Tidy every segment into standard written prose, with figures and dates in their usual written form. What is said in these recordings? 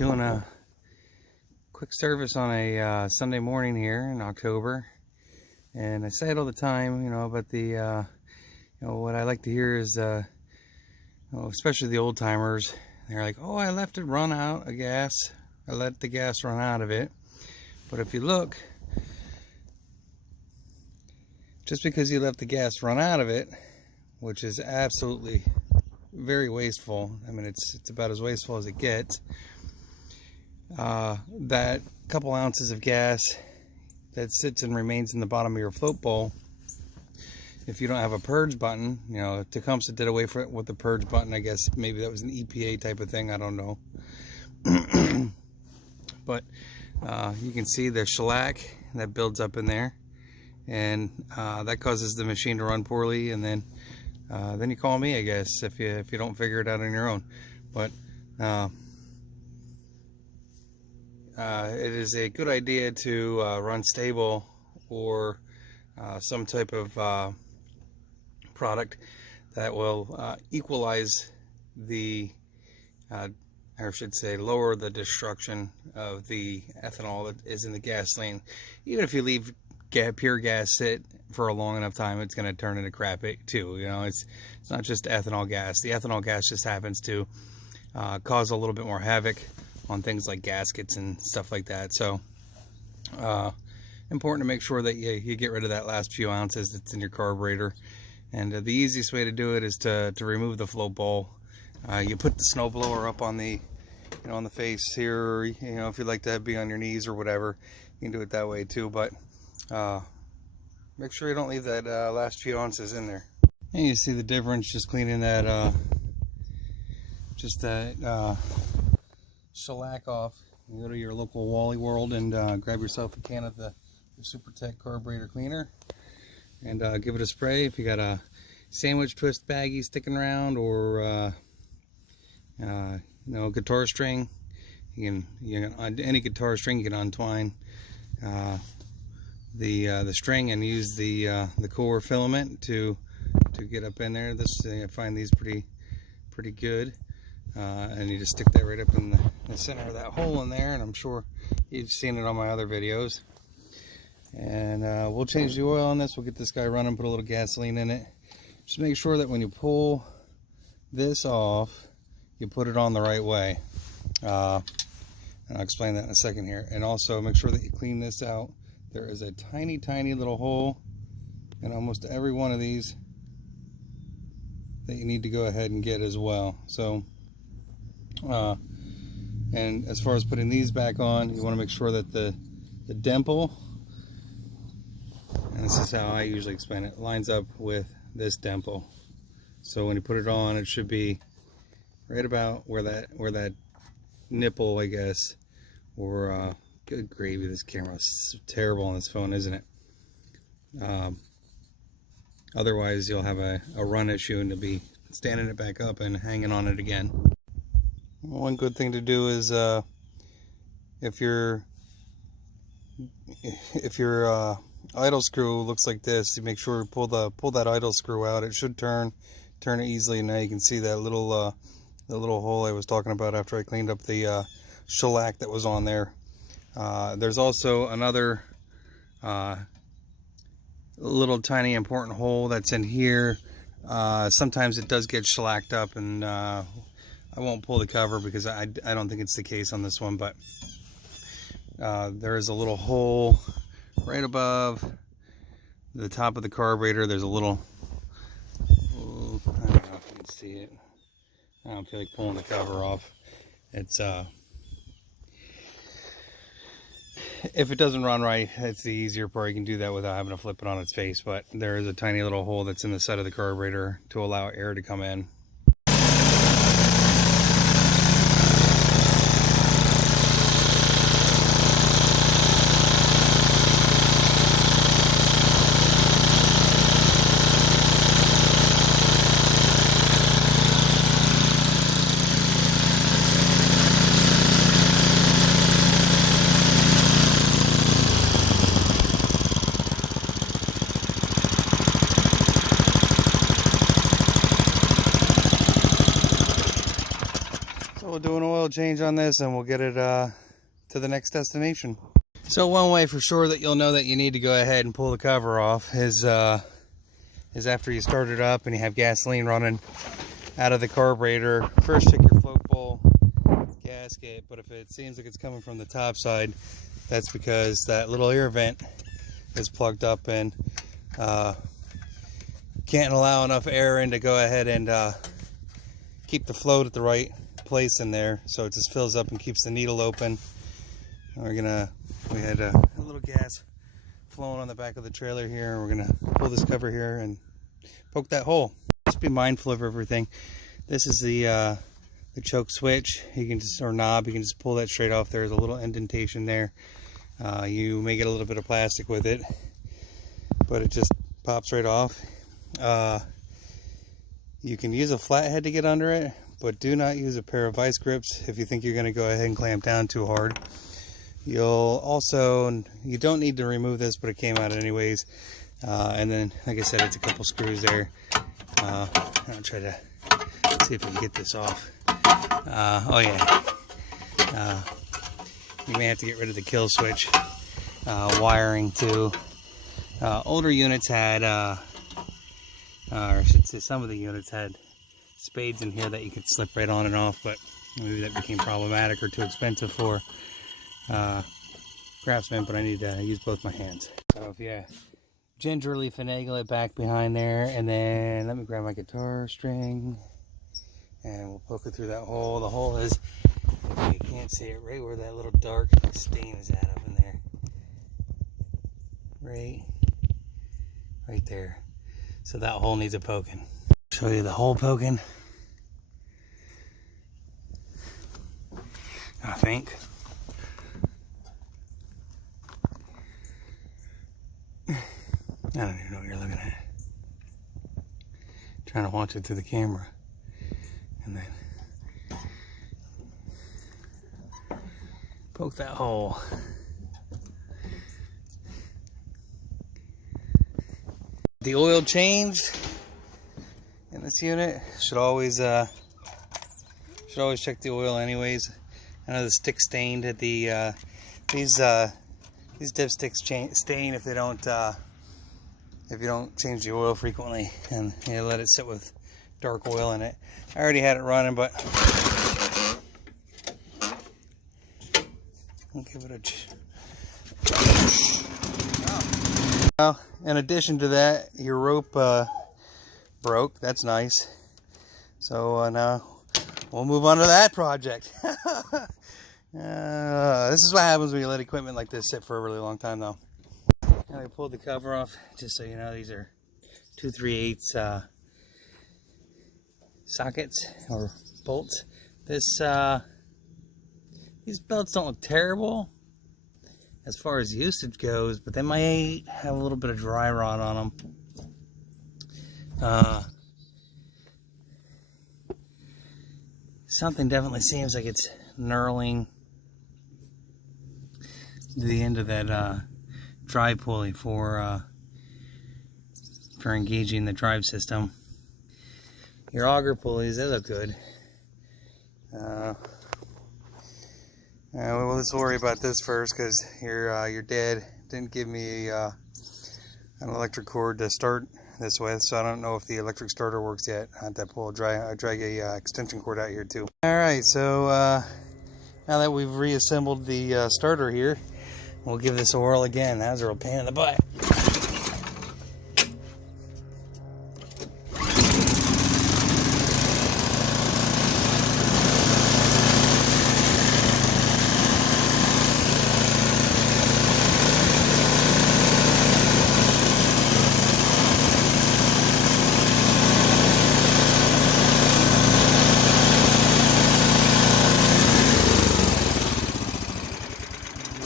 Doing a quick service on a Sunday morning here in October, and I say it all the time, but what I like to hear is, especially the old timers, they're like, "Oh, I left it run out of gas. I let the gas run out of it." But if you look, just because you left the gas run out of it, which is absolutely very wasteful. I mean, it's about as wasteful as it gets. That couple ounces of gas that sits and remains in the bottom of your float bowl, if you don't have a purge button, Tecumseh did away with the purge button. I guess maybe that was an EPA type of thing. I don't know. But you can see the shellac that builds up in there, and that causes the machine to run poorly, and then you call me, I guess, if you don't figure it out on your own. But it is a good idea to run stable or some type of product that will equalize the, or I should say, lower the destruction of the ethanol that is in the gasoline. Even if you leave pure gas sit for a long enough time, it's going to turn into crap too. It's not just ethanol gas. The ethanol gas just happens to cause a little bit more havoc on things like gaskets and stuff like that. So important to make sure that you get rid of that last few ounces that's in your carburetor. And the easiest way to do it is to remove the float bowl. You put the snowblower up on the on the face here, or, if you'd like to be on your knees or whatever, you can do it that way too. But make sure you don't leave that last few ounces in there. And you see the difference just cleaning that shellac off. You go to your local Wally World and grab yourself a can of the Super Tech Carburetor Cleaner and give it a spray. If you got a sandwich twist baggie sticking around, or guitar string, you can any guitar string you can untwine the string and use the core filament to get up in there. I find these pretty good. And you just stick that right up in the center of that hole in there, and I'm sure you've seen it on my other videos. And we'll change the oil on this. We'll get this guy running, put a little gasoline in it. Just make sure that when you pull this off, you put it on the right way. And I'll explain that in a second here. And also make sure that you clean this out. There is a tiny little hole in almost every one of these that you need to go ahead and get as well. So and as far as putting these back on, you want to make sure that the dimple, and this is how I usually explain it, lines up with this dimple. So when you put it on, it should be right about where that nipple, I guess, or good gravy, this camera is terrible on this phone, isn't it? Otherwise you'll have a run issue and to be standing it back up and hanging on it again. One good thing to do is if your idle screw looks like this, you make sure you pull that idle screw out. It should turn it easily. Now you can see that little hole I was talking about after I cleaned up the shellac that was on there. There's also another little tiny important hole that's in here. Sometimes it does get shellacked up, and I won't pull the cover because I don't think it's the case on this one, but there is a little hole right above the top of the carburetor. There's a little, I don't know if you can see it. I don't feel like pulling the cover off. It's if it doesn't run right, it's the easier part. You can do that without having to flip it on its face, but there is a tiny little hole that's in the side of the carburetor to allow air to come in. change on this and we'll get it to the next destination. So one way for sure that you'll know that you need to go ahead and pull the cover off is after you start it up and you have gasoline running out of the carburetor. First check your float bowl gasket, but if it seems like it's coming from the top side, that's because that little air vent is plugged up and can't allow enough air in to go ahead and keep the float at the right place in there, so it just fills up and keeps the needle open. We had a little gas flowing on the back of the trailer here, and we're gonna pull this cover here and poke that hole. Just be mindful of everything. This is the choke switch. You can just, or knob, you can just pull that straight off. There's a little indentation there. You may get a little bit of plastic with it, but it just pops right off. You can use a flathead to get under it, but do not use a pair of vice grips if you think you're going to go ahead and clamp down too hard. You don't need to remove this, but it came out anyways. And then, like I said, it's a couple screws there. I'll try to see if I can get this off. Oh yeah. You may have to get rid of the kill switch wiring too. Older units had, or I should say some of the units had spades in here that you could slip right on and off, but maybe that became problematic or too expensive for craftsmen, but I need to use both my hands. So if you gingerly finagle it back behind there, and then let me grab my guitar string and we'll poke it through that hole. The hole is, if you can't see it, right where that little dark stain is at up in there. Right there. So that hole needs a poking. Show you the hole poking. I think. I don't even know what you're looking at. Trying to watch it through the camera. And then poke that hole. The oil changed in this unit. Should always check the oil anyways. I know the stick stained at the these dipsticks stain if you don't change the oil frequently and you let it sit with dark oil in it. I already had it running, but I'll give it a Now, in addition to that, your rope broke. That's nice. So now we'll move on to that project. This is what happens when you let equipment like this sit for a really long time, though. Now I pulled the cover off, just so you know, these are 2 3/8 sockets or bolts. These belts don't look terrible as far as usage goes, but they might have a little bit of dry rot on them. Something definitely seems like it's knurling to the end of that drive pulley for engaging the drive system. Your auger pulleys, they look good. Well, let's worry about this first, because your dad didn't give me an electric cord to start this with, so I don't know if the electric starter works yet. I have to drag a extension cord out here too. Alright, so now that we've reassembled the starter here, we'll give this a whirl again. That was a real pain in the butt.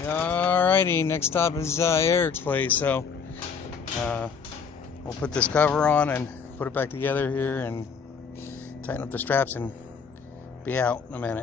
Alrighty, next stop is Eric's place, so we'll put this cover on and put it back together here and tighten up the straps and be out in a minute.